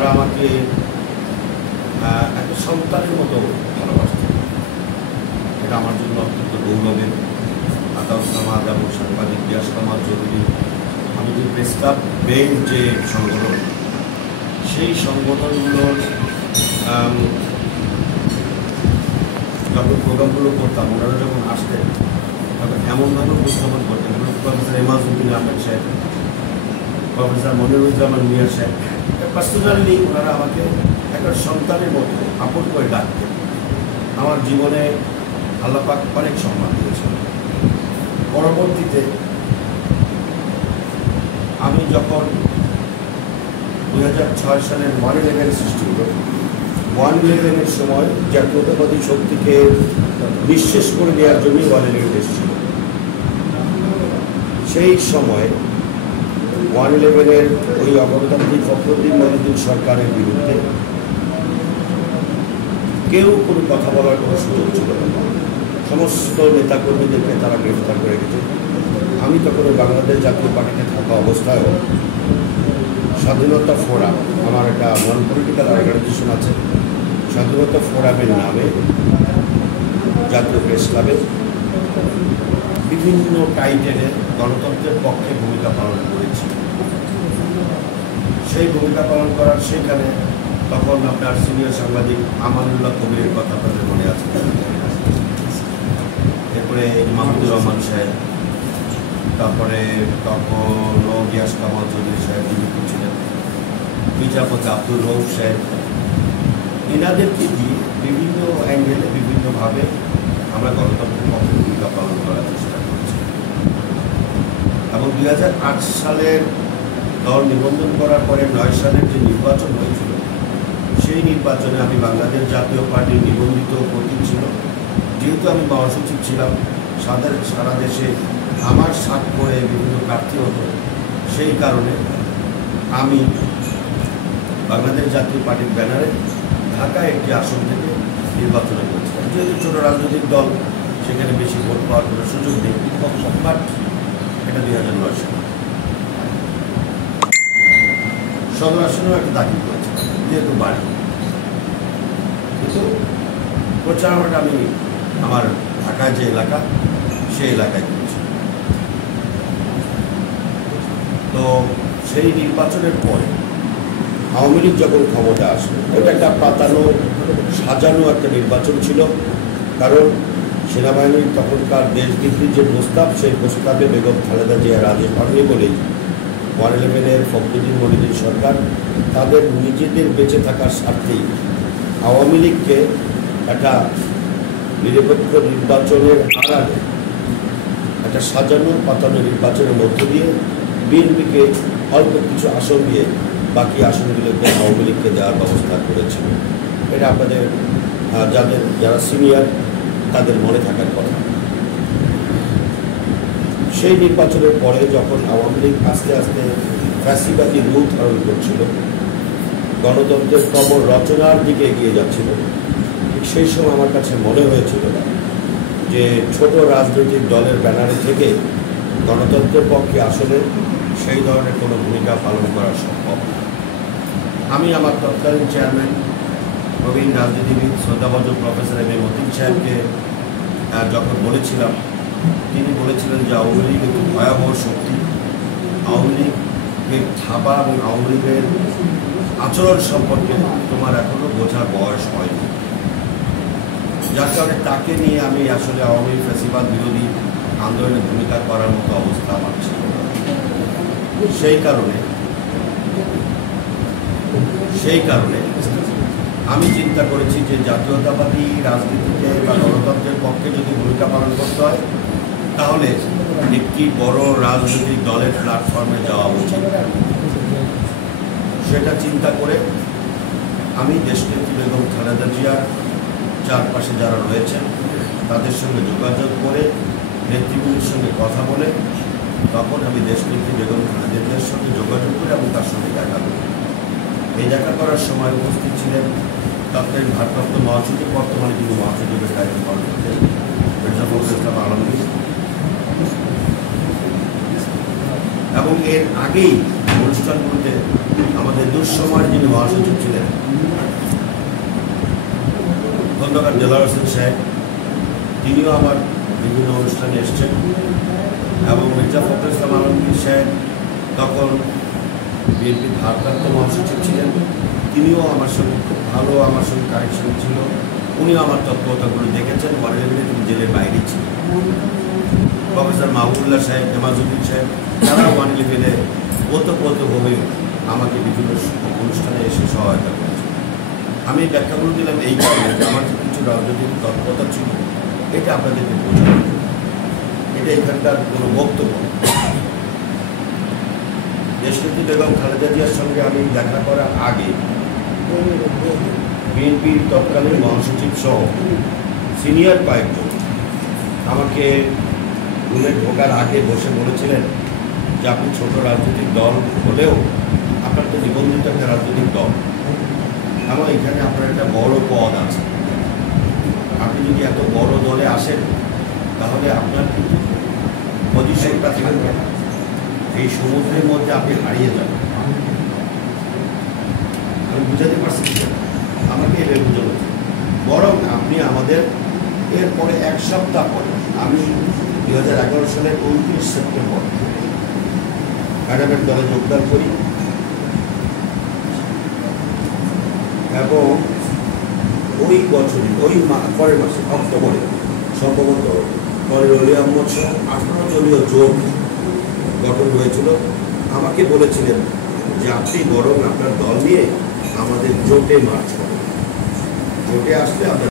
তারা আমাকে একটা সন্তানের মতো ভালোবাসতেন। এটা আমার জন্য অত্যন্ত গৌরবের। আতাউস সামাদ এবং সাংবাদিক গিয়াস কামাল চৌধুরী, আমি যে প্রেস ক্লাব বেঞ্চ যে সংগঠন, সেই সংগঠনগুলোর যখন প্রোগ্রামগুলো করতাম, ওনারা যখন আসতেন তখন এমনভাবে উপস্থাপন করতেন। প্রফেসর এমাজউদ্দিন আহমেদ সাহেব, প্রফেসর মনিরুজ্জামান মিয়া সাহেব, পার্সোনালি ওনারা আমাকে একটা সন্তানের মতো আপন করে ডাকতেন। আমার জীবনে আল্লাহ পাক অনেক সম্মান দিয়েছেন। পরবর্তীতে আমি যখন 2006 সালের 1/11 সৃষ্টি হল, 1/11-এর সময় জাতীয়তাবাদী শক্তিকে নিঃশেষ করে দেওয়ার জন্যই 1/11 এসেছিল। সেই সময় 1/11-এর ওই অগণতান্ত্রিক ফখরুদ্দিন মঈনুদ্দিন সরকারের বিরুদ্ধে কেউ কোনো কথা বলার কোনো সুযোগ ছিল না। সমস্ত নেতাকর্মীদেরকে তারা গ্রেফতার করে গেছে। আমি তখন বাংলাদেশ জাতীয় পার্টিতে থাকা অবস্থায়ও স্বাধীনতা ফোরাম, আমার একটা নন পলিটিক্যাল অর্গানাইজেশন আছে, স্বাধীনতা ফোরামের নামে জাতীয় প্রেস ক্লাবে বিভিন্ন টাইটেলে গণতন্ত্রের পক্ষে ভূমিকা পালন করেছি। সেই ভূমিকা পালন করার সেখানে তখন আপনার সিনিয়র সাংবাদিক আমানুল্লাহ কবিরের কথা আপনাদের মনে আছে, এরপরে মাহমুদুর রহমান সাহেব, তারপরে তখনও গিয়াস কামাল চৌধুরী সাহেব নিযুক্ত ছিলেন, বিচারপতি আব্দুর রৌফ সাহেব, এনাদেরকে দিয়ে বিভিন্ন অ্যাঙ্গেলে বিভিন্নভাবে আমরা গণতন্ত্রের পক্ষে ভূমিকা পালন করার চেষ্টা করছি। এবং 2008 সালের দল নিবন্ধন করার পরে 9 সালের যে নির্বাচন হয়েছিল, সেই নির্বাচনে আমি বাংলাদেশ জাতীয় পার্টির নিবন্ধিত প্রতীক ছিল। যেহেতু আমি মহাসচিব ছিলাম, সারা দেশে আমার সাত করে বিভিন্ন প্রার্থী হতো, সেই কারণে আমি বাংলাদেশ জাতীয় পার্টির ব্যানারে ঢাকায় একটি আসন থেকে নির্বাচনে করেছিলাম। যেহেতু ছোটো রাজনৈতিক দল, সেখানে বেশি ভোট পাওয়ার কোনো সুযোগ নেই, বাট এটা 2009 সালে সদর আসনেও একটা দাখিল করেছিলাম, যেহেতু বাড়ি। কিন্তু প্রচারণাটা আমি আমার ঢাকায় যে এলাকা, সেই এলাকায় করেছি। তো সেই নির্বাচনের পরে আওয়ামী লীগ যখন ক্ষমতা আসে, এটা একটা পাতানো সাজানো একটা নির্বাচন ছিল। কারণ সেনাবাহিনীর তখনকার দেশবিদ্রোহীর যে প্রস্তাব, সেই প্রস্তাবে বেগম খালেদা জিয়া রাজি হননি বলেই 1/11-এর ফখরুদ্দিন মঈনুদ্দিন সরকার তাদের নিজেদের বেঁচে থাকার স্বার্থেই আওয়ামী লীগকে একটা নিরপেক্ষ নির্বাচনের আড়ালে একটা সাজানো পাতানো নির্বাচনের মধ্য দিয়ে বিএনপিকে অল্প কিছু আসন দিয়ে বাকি আসনগুলোকে আওয়ামী লীগকে দেওয়ার ব্যবস্থা করেছিল। এটা আপনাদের যারা সিনিয়র তাদের মনে থাকার কথা। সেই নির্বাচনের পরে যখন আওয়ামী লীগ আস্তে আস্তে ফ্যাসিবাদী রূপ ধারণ করছিল, গণতন্ত্রের কবর রচনার দিকে এগিয়ে যাচ্ছিল, ঠিক সেই সময় আমার কাছে মনে হয়েছিল যে ছোট রাজনৈতিক দলের ব্যানারে থেকে গণতন্ত্রের পক্ষে আসলে সেই ধরনের কোনো ভূমিকা পালন করা সম্ভব না। আমি আমার তৎকালীন চেয়ারম্যান প্রবীণ রাজনীতিবিদ শ্রদ্ধাভাজন প্রফেসর এম এ মতিন সাহেবকে যখন বলেছিলাম, তিনি বলেছিলেন যে আওয়ামী লীগ একটি ভয়াবহ শক্তি, আওয়ামী লীগের থাবা এবং আওয়ামী লীগের আচরণ সম্পর্কে তোমার এখনও বোঝার বয়স হয়নি। যার কারণে তাকে নিয়ে আমি আসলে আওয়ামী লীগ ফ্যাসিবাদ বিরোধী আন্দোলনে ভূমিকা করার মতো অবস্থা আমার ছিল। সেই কারণে আমি চিন্তা করেছি যে জাতীয়তাবাদী রাজনীতিতে বা গণতন্ত্রের পক্ষে যদি ভূমিকা পালন করতে হয়, তাহলে একটি বড় রাজনৈতিক দলের প্ল্যাটফর্মে যাওয়া উচিত। সেটা চিন্তা করে আমি দেশনেত্রী বেগম খালেদা জিয়ার চারপাশে যারা রয়েছেন তাদের সঙ্গে যোগাযোগ করে, নেতৃবৃন্দের সঙ্গে কথা বলে, তখন আমি দেশনেত্রী বেগম খালেদা জিয়ার সঙ্গে যোগাযোগ করে এবং তার সঙ্গে দেখা করি। এই দেখা করার সময় উপস্থিত ছিলেন তৎকালীন ভারপ্রাপ্ত মহাসচিব, বর্তমানে তিনি মহাসচিবের দায়িত্ব পালন করতেন মির্জা ফখরুল ইসলাম আলমগীর, এবং এর আগেই অনুষ্ঠানগুলোতে আমাদের দুঃসময়ের যিনি মহাসচিব ছিলেন খন্দকার দেলাওয়ার হোসেন সাহেব, তিনিও আমার বিভিন্ন অনুষ্ঠানে এসছেন, এবং মির্জা ফখরুল ইসলাম আলমগীর সাহেব তখন বিএনপির ভারপ্রাপ্ত মহাসচিব ছিলেন, তিনিও আমার সঙ্গে খুব ভালো, আমার সঙ্গে কানেকশন ছিল, উনিও আমার তৎপরতাগুলো দেখেছেন। ওয়ারেন্টে তিনি জেলের বাইরে ছিলেন। প্রফেসর মাহবুবুল্লাহ সাহেব, জামাজুদ্দিন সাহেব, তারা 111-এ ওতপ্রোতভাবে আমাকে বিভিন্ন অনুষ্ঠানে এসে সহায়তা করেছে। আমি ব্যাখ্যাগুলো দিলাম এই কারণে যে আমার যে কিছু রাজনৈতিক তৎপরতা ছিল, এটা আপনাদেরকে বোঝানো, এটা এখানকার কোনো বক্তব্য। দেশনেত্রী বেগম খালেদা জিয়ার সঙ্গে আমি দেখা করার আগে বিএনপির তৎকালীন মহাসচিব সহ সিনিয়র কয়েকজন আমাকে রুমে ঢোকার আগে বসে বলেছিলেন যে আপনি ছোট রাজনৈতিক দল হলেও আপনার তো নিবন্ধিত একটা রাজনৈতিক দল, আমার এখানে আপনার একটা বড় পদ আছে, আপনি যদি এত বড় দলে আসেন তাহলে আপনার কিন্তু পজিশনটা থাকবে না, এই সমুদ্রের মধ্যে আপনি হারিয়ে যাবেন। আমি বুঝাতে পারছি, আমাকে এভাবে বোঝানো, বরং আপনি আমাদের এরপরে 1 সপ্তাহ পরে, আমি 2011 সালের 29 সেপ্টেম্বর ম্যাডামের দলে যোগদান করি, এবং ওই বছরে পরের মাসে অক্টোবরে সম্ভবত অলি আহমদ সহ 18 দলীয় জোট গঠন হয়েছিল। আমাকে বলেছিলেন যে আপনি বরং আপনার দল নিয়ে আমাদের জোটে মার্চ করেন, জোটে আসলে আমরা